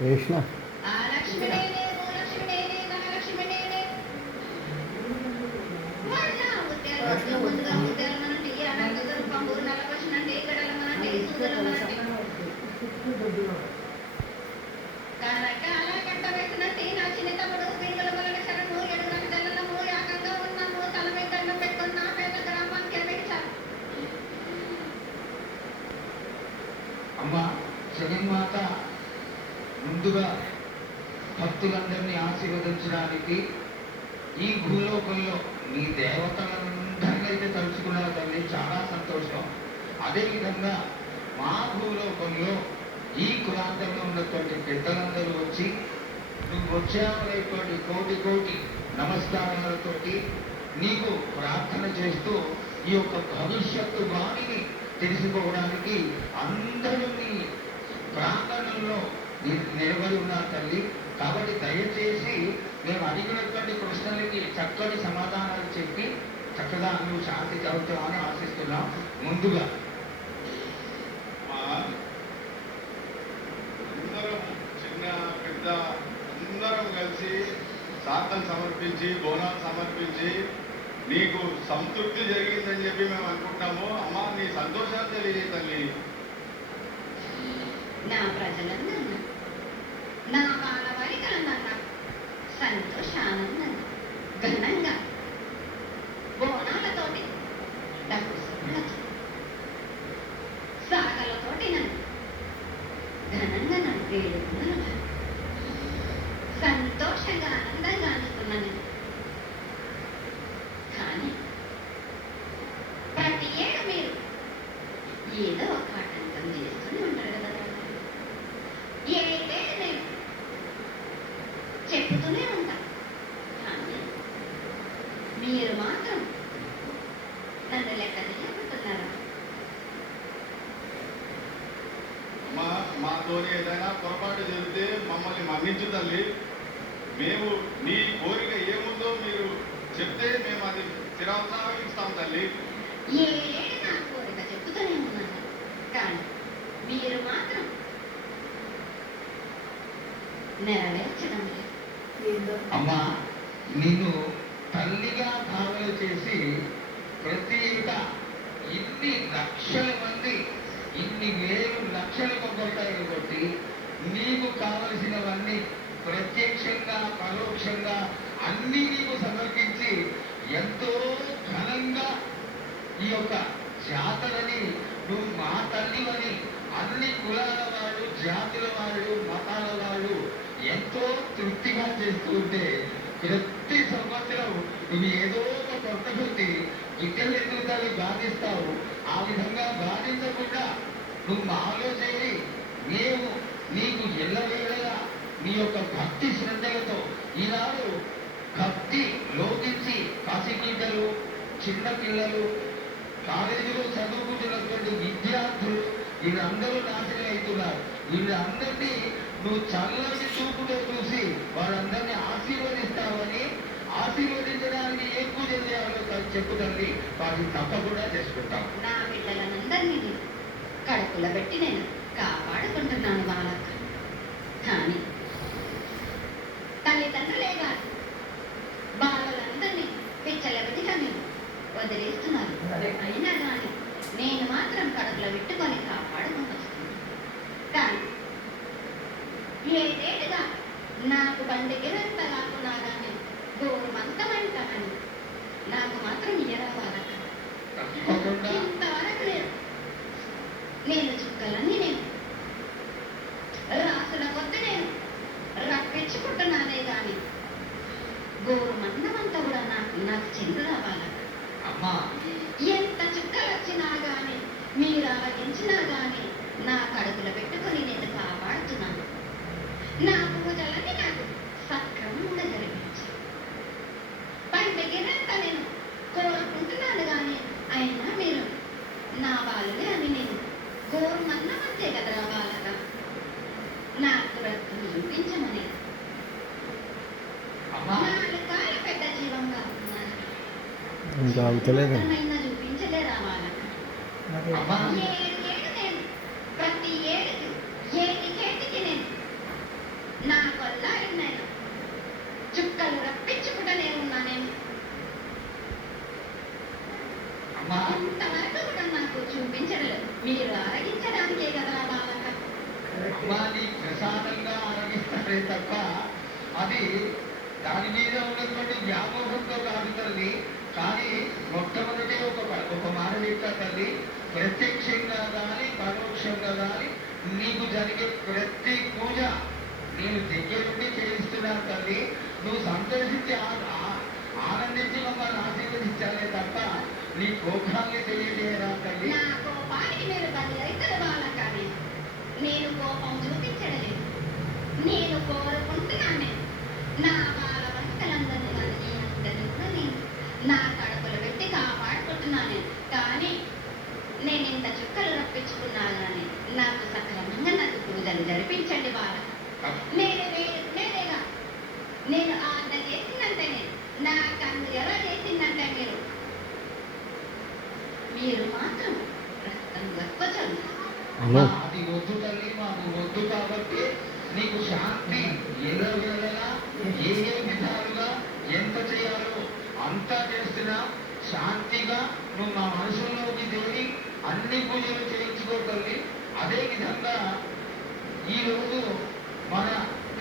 Krishna. అమ్మా జగన్మాత ముందుగా భక్తులందరినీ ఆశీర్వదించడానికి ఈ భూలోకంలో మీ దేవతలందరినీ అయితే తలుచుకున్నారు తల్లి, చాలా సంతోషం. అదేవిధంగా మా భూలోకంలో ఈ కులాంతంలో ఉన్నటువంటి పెద్దలందరూ వచ్చి నువ్వు వచ్చేవారైనటువంటి కోటి కోటి నమస్కారాలతోటి నీకు ప్రార్థన చేస్తూ ఈ యొక్క భవిష్యత్తు వాణిని తెలుసుకోవడానికి అందరూ నీ ప్రాంగణంలో నిలబడి ఉన్నారు తల్లి. కాబట్టి దయచేసి మేము అడిగినటువంటి ప్రశ్నలకి చక్కటి సమాధానాలు చెప్పి చక్కగా నువ్వు శాంతి చదువుతావని ఆశిస్తున్నాం. ముందుగా అందరం చిన్న పెద్ద అందరం కలిసి శాంతం సమర్పించి బోనాలు సమర్పించి నీకు సంతృప్తి జరిగిందని చెప్పి మేము అనుకుంటాము. అమ్మా నీ సంతోషాలు తెలియజే తల్లి. నా ప్రజలందరూ నా బాలబాలికలందరూ సంతోషానందంగా ఘనంగా బోనాలతోటి డబ్బు సొమ్ములతో సాగలతోటి నన్ను ఘనంగా నన్ను వేడుకున్నాను. సంతోషంగా ఆనందంగా అనుకున్నాను. కానీ ప్రతి ఏడు మీరు ఏదో ఒక ఆటంకం చేస్తూనే ఉంటారు కదా. ఏదైతే నేను చెప్పుతూనే ఉంటా, కానీ మీరు మాత్రం నన్ను లెక్క చేయబోతున్నారా? అమ్మా మాతోని ఏదైనా పొరపాటు జరిగితే మమ్మల్ని మన్నించు తల్లి. మేము మీ కోరిక ఏముందో మీరు చెప్తే మేము అది చిరాత్సాహిస్తాం తల్లి. ఏడు నా కోరిక చెప్పుతూనే ఉన్నాను, కానీ మీరు మాత్రం నెరవేర్చడం లేదు. అమ్మా నిన్ను తల్లిగా భావన చేసి ప్రతి ఏటా ఇన్ని లక్షల మంది ఇన్ని వేలు లక్షల కొబ్బరికాయలు కొట్టి నీకు కావలసినవన్నీ ప్రత్యక్షంగా పరోక్షంగా అన్ని నీకు సమర్పించి ఎంతో ఘనంగా ఈ యొక్క జాతరని నువ్వు మా తల్లివని అన్ని కులాల వాళ్ళు, జాతుల వాళ్ళు, మతాల వాళ్ళు ఎంతో తృప్తిగా చేస్తూ ఉంటే ప్రతి సంవత్సరం నువ్వు ఏదో ఒక కొత్త కొద్ది బిడ్డలు ఎదుగుతాలు బాధిస్తావు. ఆ విధంగా బాధించకుండా నువ్వు మాలో చేరి మేము నీకు ఎల్లవేళలా నీ యొక్క భక్తి శ్రద్ధలతో ఈనాడు భక్తి లోకించి పసిబిడ్డలు, చిన్న పిల్లలు, కాలేజీలో చదువుకుంటున్నటువంటి విద్యార్థులు వీళ్ళందరూ నాశనం అవుతున్నారు. వీళ్ళందరినీ నువ్వు చల్లని చూపుతో చూసి వాళ్ళందరినీ ఆశీర్వదిస్తావని, ఆశీర్వదించడానికి ఏం పూజ చేయాలో చెప్పు తల్లి, వాటిని తప్పకుండా చేసుకుంటాం. నా బిడ్డలనందరినీ కడుపులో పెట్టి నేను కాపాడుకుంటున్నాను బాలక. కానీ తల్లిదండ్రులే కాదు బాలలందరినీ పిచ్చలబెట్టిగా మీరు వదిలేస్తున్నారు. అయినా కానీ నేను మాత్రం కడుపులో పెట్టుకొని కాపాడుకుంటూ వస్తున్నాను. కానీ ఏదేడుగా నాకు బండిగినంత కాకున్నా కానీ గోరుమంతమంటానని నాకు మాత్రం ఇయ్యరా బాలక. ఇంతవరకు నేను చుక్కలన్నీ నేను రాసుల కొద్ది నేను రప్పించుకుంటున్నానే కానీ గోరు మన్నమంతా కూడా నాకు చెందురా బాలక. అమ్మా ఎంత చుక్కలు వచ్చినా గాని మీరు ఆవగించినా గాని నా కడుపులో పెట్టుకొని నేను కాపాడుతున్నాను. నా పూజలని నాకు సక్రమంగా జరిపించి పంపిగినంత నేను కోరుకుంటున్నాను గాని అయినా మీరు నా వాళ్ళని అని నేను కోరుమన్నమంతే కదరా బాలక. నాకు బ్రతుకు చూపించమని అమ్మా నాలుగు కాళ్ళ పెద్ద జీవంగా ఉన్నాను. ఇంకా అవుతలేదు. మాత్రమైనా చూపించలేరా బాలక. అమ్మా ఏడు నేను ప్రతి ఏటి చేతికి నేను నా కొల్లాడి నేను చుక్కలు రప్పించుకుంటూనే ఉన్నానేమో. అమ్మా అంతవరకు కూడా నాకు చూపించలేదు. మీరు ఆరగించడానికే కదరా బాలక. అమ్మా నీ ప్రసాదంగా ఆరగిస్తారే తప్ప అది దాని మీద ఉన్నటువంటి వ్యామోహంతో కాదు తల్లి. కానీ మొట్టమొదటి ఒక మాట చెప్తా తల్లి, ప్రత్యక్షంగా కానీ పరోక్షంగా కానీ నీకు జరిగే ప్రతి పూజ నేను దగ్గరుండి చేయిస్తున్నాను తల్లి. నువ్వు సంతోషించి ఆనందించి మమ్మల్ని ఆశీర్వదించాలే తప్ప నీ కోపాన్ని తెలియజేయరా తల్లి. నా కోపానికి మీరు బలి అవుతారు బాలకాని. నేను కోపం చూపించడలేదు. నేను కోరుకుంటున్నాను నా బాల వంటలందరినీ కానీ అందరినీ కూడా నేను నా కడుపులో పెట్టి కాపాడుకుంటున్నాను. కానీ నేను ఇంత చుక్కలు రప్పించుకున్నాను కానీ నాకు సక్రమంగా నాకు పూజలు జరిపించండి బాల. నేను వేడుకునేదేగా. నేను ఆజ్ఞ చేసిందంటేనే నా కన్ను ఎలా చేసిందంటే మీరు మాత్రం రక్తం గొప్పచండి. అవును. అది వద్దు తల్లి, మాకు వద్దు. కాబట్టి నీకు శాంతి ఎల్లవేళలా ఏ విధాలుగా ఎంత చేయాలో అంతా చేస్తున్నా శాంతిగా నువ్వు మా మనసులోకి దేని అన్ని పూజలు చేయించుకో తల్లి. అదే విధంగా ఈరోజు మన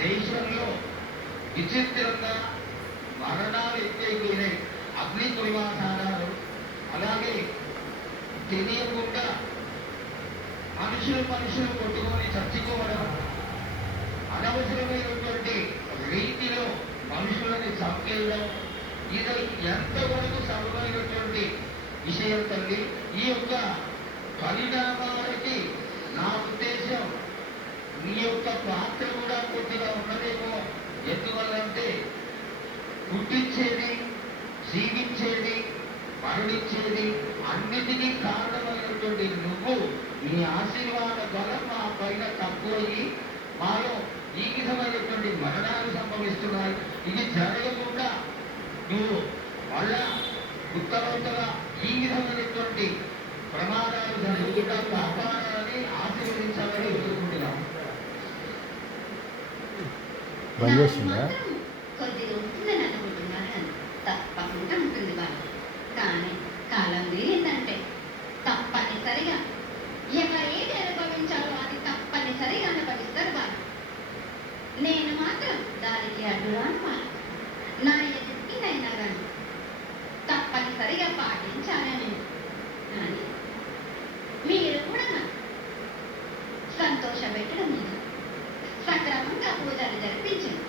దేశంలో విచిత్రంగా మరణాలు ఎక్కువైపోయినాయి. అగ్ని కురివాసాలు, అలాగే తెలియకుండా మనుషులు కొట్టుకొని చచ్చిపోవడం, అనవసరమైనటువంటి రీతిలో మనుషులని చంపేయడం, ఇది ఎంతవరకు సబమైనటువంటి విషయం తల్లి. ఈ యొక్క పరిణామానికి నా ఉద్దేశం నీ యొక్క పాత్ర కూడా కొద్దిగా ఉన్నదేమో. ఎందువల్లంటే పుట్టించేది, జీవించేది, మరణించేది అన్నిటికీ కారణమైనటువంటి నువ్వు నీ ఆశీర్వాద బలం మా పైన తక్కువయ్యి మాలో ఈ విధమైనటువంటి మరణాలు సంభవిస్తున్నాయి. ఇది జరగకుండా నువ్వు మళ్ళా ఉత్తరోత్తర ఈ విధమైనటువంటి ప్రమాదాలు జరగకుండా కాపాడాలని ఆశీర్వదించాలని కోరుకుంటున్నాం. బంద్ చేసిందా? కొద్దిగా ఉంటుందని అనుకుంటున్నాను. తప్పకుండా ఉంటుంది వాళ్ళు. కానీ కాలం తీరిందంటే తప్పనిసరిగా ఎవరేది అనుభవించాలో అది తప్పనిసరిగా అనుభవిస్తారు వాళ్ళు. నేను మాత్రం దానికి అడ్డురాను వాళ్ళు. నా ఎదుటినైనా కానీ తప్పనిసరిగా పాటించాలని. కానీ మీరు కూడా సంతోషపెట్టడం లేదు. సక్రమంగా పూజలు జరిపించండి.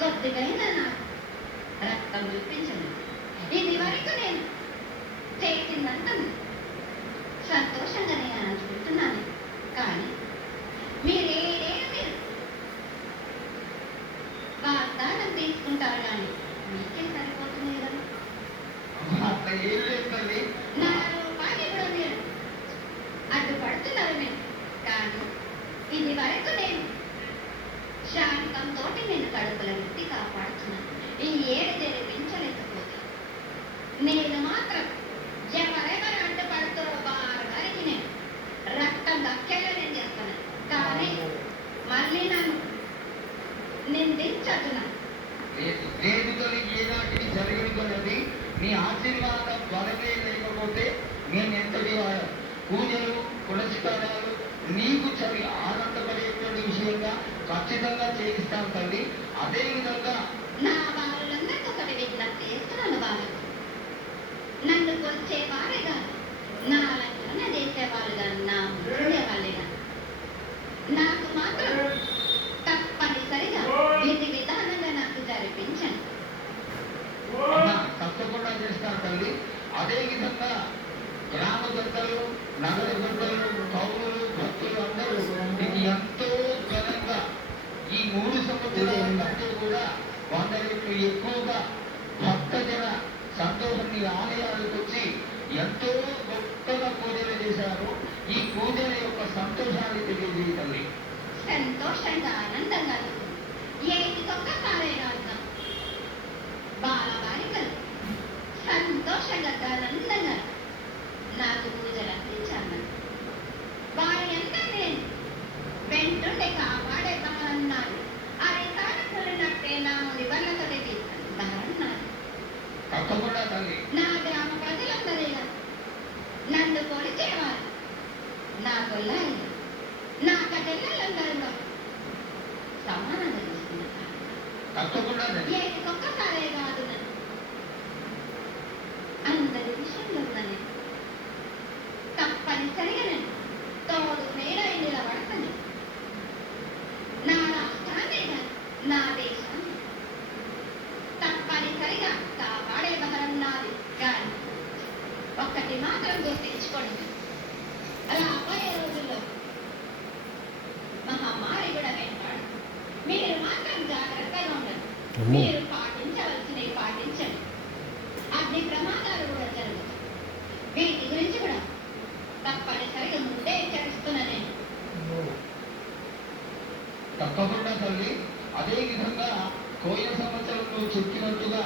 కొద్దిగైనా నాకు రక్తం చూపించండి. ఇది వరకు నేను చేసిందంతా సంతోషంగా నేను అనుకుంటున్నాను. కానీ మీరు వాగ్దానం తీసుకుంటారు కానీ మీకే సరిపోతుంది కదా. అట్లా ఏం లేదు తల్లి. నా రూపాయలు ఇప్పుడు మీరు అడ్డుపడుతున్నారు మీరు. కానీ ఇది వరకు నేను శాంతంతో నేను కడుపుల పెట్టి కాపాడుతున్నాను. ఈ ఏడు జరిపించలేకపోతే నేను మాత్రం ఎవరెవరు అడ్డుపడుతారో వారికి నేను రక్తం దక్కేలా నేను చేస్తాను. కానీ మళ్ళీ నన్ను నిందించదున్నాను. లేదు తల్లి, ఏనాటికి జరగనిది నీ ఆశీర్వాదం త్వరగే లేకపోతే నేను ఎంతటి పూజలు పురస్కారాలు నీకు చవి ఆనందపడేటువంటి విషయంగా ఖచ్చితంగా చేయిస్తాను తల్లి. అదే విధంగా నా వాళ్ళందరికీ ఒకటి విజ్ఞప్తి చేస్తున్నాను. వాళ్ళు నన్ను కొలిచేవారే కాదు, నా అలంకరణ చేసేవాళ్ళు కాదు, నా ఉండేవాళ్ళే కాదు. నాకు మాత్రం తప్పనిసరిగా విధి విధానంగా నాకు జరిపించండి. తప్పకుండా చేస్తాను తల్లి. అదే నగర పెద్దలు, కౌరులు, భక్తులు అందరూ నీకు ఎంతో ఘనంగా ఈ 3 సంవత్సరాల కంటే కూడా 100 రెట్లు ఎక్కువగా భక్తజన సంతోషాన్ని ఆలయాలకు వచ్చి ఎంతో గొప్పగా పూజలు చేశారు. ఈ పూజల యొక్క సంతోషాన్ని తెలియజేయాలి. సంతోషంగా ఆనందంగా ఏటికొక్కసారే రాజా బాలబాలికలు సంతోషంగా ఆనందంగా నాకు పూజలు అందించాను. వారి అంతా నేను వెంటుండే కాపాడేద్దామన్నారు. అరితాడుకున్నట్టే నా నిబంధన కలిగి అన్నారు. తప్పకుండా తల్లి, నా గ్రామ ప్రజలందరిగా నన్ను కొలిచేవారు. నా గొల్లాయి నా కటెళ్ళందరిలో సమానంగా చూస్తున్నారు. తప్పకుండా తల్లి. ఏటికొక్కసారే కాదు నన్ను అందరి విషయంలో నన్ను తప్పనిసరిగా నేను తోడు మేడై నిలబడతాను. నా రాష్ట్రాన్ని నా దేశాన్ని తప్పనిసరిగా కాపాడే బలం నాది. కానీ ఒక్కటి మాత్రం గుర్తించుకోండి, రాబోయే రోజుల్లో మహమ్మారి కూడా వెంటాడు. మీరు మాత్రం జాగ్రత్తగా ఉండండి. మీరు పాటించవలసినవి పాటించండి. అగ్ని ప్రమాదాలు కూడా జరుగుతాయి. వీటి గురించి కూడా తప్పనిసరిగా ముందే హెచ్చరిస్తున్నా నేను. తప్పకుండా తల్లి. అదే విధంగా పోయిన సంవత్సరంలో చెప్పినట్టుగా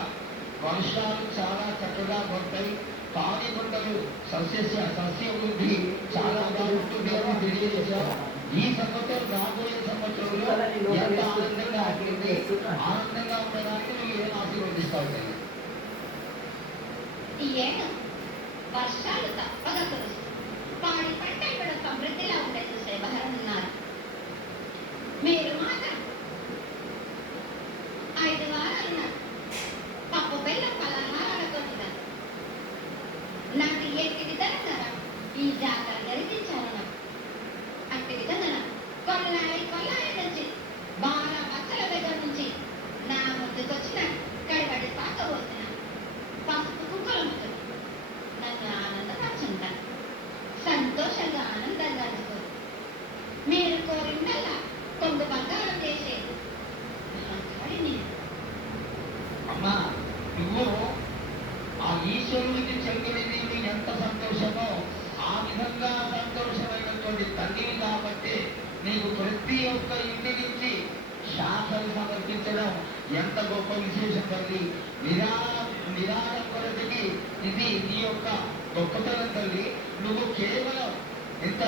వర్షాలు చాలా చక్కగా పడతాయి. పాడి పంటలు సస్య వృద్ధి చాలా బాగుంటుంది అని తెలియజేశారు. ఈ సంవత్సరం రాబోయే సంవత్సరంలో ఎంత ఆనందంగా ఉంటుంది. ఆనందంగా ఉండడానికి నువ్వు ఏం ఆశీర్వదిస్తావు తల్లి? ఈ ఏడు వర్షాలు తప్పగా కురుస్తాయి. పాడి పంట ఇక్కడ సమృద్ధిలా ఉండే చూసే బహరన్నారు. మీరు మాత్రం 5 వారాలు పప్పు బెల్లం పలహారాలు కొట్టినారు. నాకు ఎట్టి విధంగా ఈ జాతర జరిపించారు. నాకు అట్టి విధంగా కొల్లాయి నుంచి బాగా బచ్చల దగ్గర నుంచి నా ముందుకొచ్చిన కడిబడి సాకబోతున్నా పసుపు కుక్కలముతో నన్ను ఆనందపరచుంటాను. సంతోషంగా ఆనందంగా అనుకోరు. మీరు కోరిందల్లా కొంగు బంగారం చేసేది నేను. అమ్మా, నువ్వు ఆ ఈశ్వరుడికి చెందినది ఎంత సంతోషమో ఆ విధంగా సంతోషమైనటువంటి తల్లివి కాబట్టి నీకు ప్రతి ఒక్క ఇంటి నుంచి శాఖలు సమర్పించడం ఎంత గొప్ప విశేషం తల్లి. నిరాళం కొరతకి ఇది నీ యొక్క గొప్పతనం తల్లి. నువ్వు కేవలం ఎంత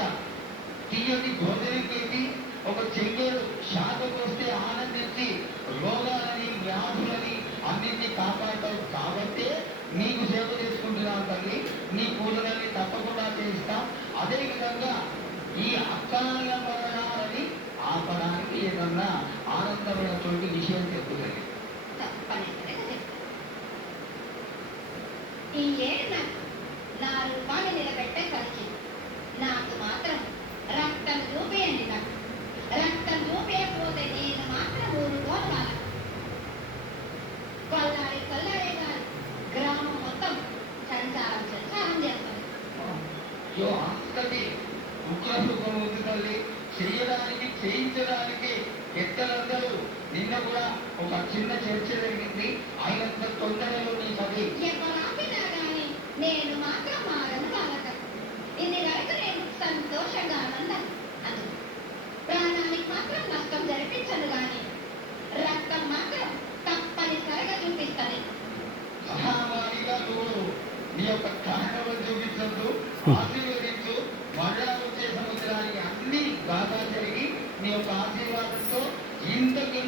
తీయని భోజనంకేది ఒక చెంగేరు శాఖకు వస్తే ఆనందించి రోగాలని వ్యాధులని అన్నింటినీ కాపాడతావు కాబట్టి నీకు సేవ చేసుకుంటున్నావు తల్లి. నీ పూజలని తప్పకుండా చేయిస్తాం. అదేవిధంగా ఈ అకాల మరణాలని ఆపడానికి ఏదన్నా ఆనందమైనటువంటి విషయం చెప్తుంది. తప్పనిసరిగా చెప్తాను. ఈ ఏడు నాకు నా రూపాన్ని నిలబెట్టే ఖర్చు. నాకు మాత్రం రక్తం చూపేయండి. నాకు రక్తం చూపేయకపోతే నేను మాత్రం ఊరుకోవాలి. కొల్లారి గారు గ్రామం మొత్తం సంచారం చేస్తాను. అంతటి ఉగ్రసుఖం ఉంది తల్లి. చేయడానికి చేయించడానికి పెద్దలందరూ నిన్న కూడా ఒక చిన్న చర్చ జరిగింది. అయినంత తొందరలో నీ పది ఎవరాపినా కానీ నేను మాత్రం మారను బాలక. ఇన్ని వరకు నేను సంతోషంగా ఆనందం అను. ప్రాణానికి మాత్రం నష్టం జరిపించను కానీ రక్తం మాత్రం తప్పనిసరిగా చూపిస్తాను. మహామారిగా నువ్వు నీ యొక్క కారణం చూపించద్దు, ఆశీర్వదించు. మళ్ళా వచ్చే సంవత్సరానికి అన్ని బాగా జరిగి నీ యొక్క ఆశీర్వాదంతో ఇంతకి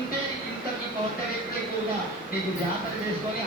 కొంత వ్యక్తి కూడా నీకు జాతర చేసుకొని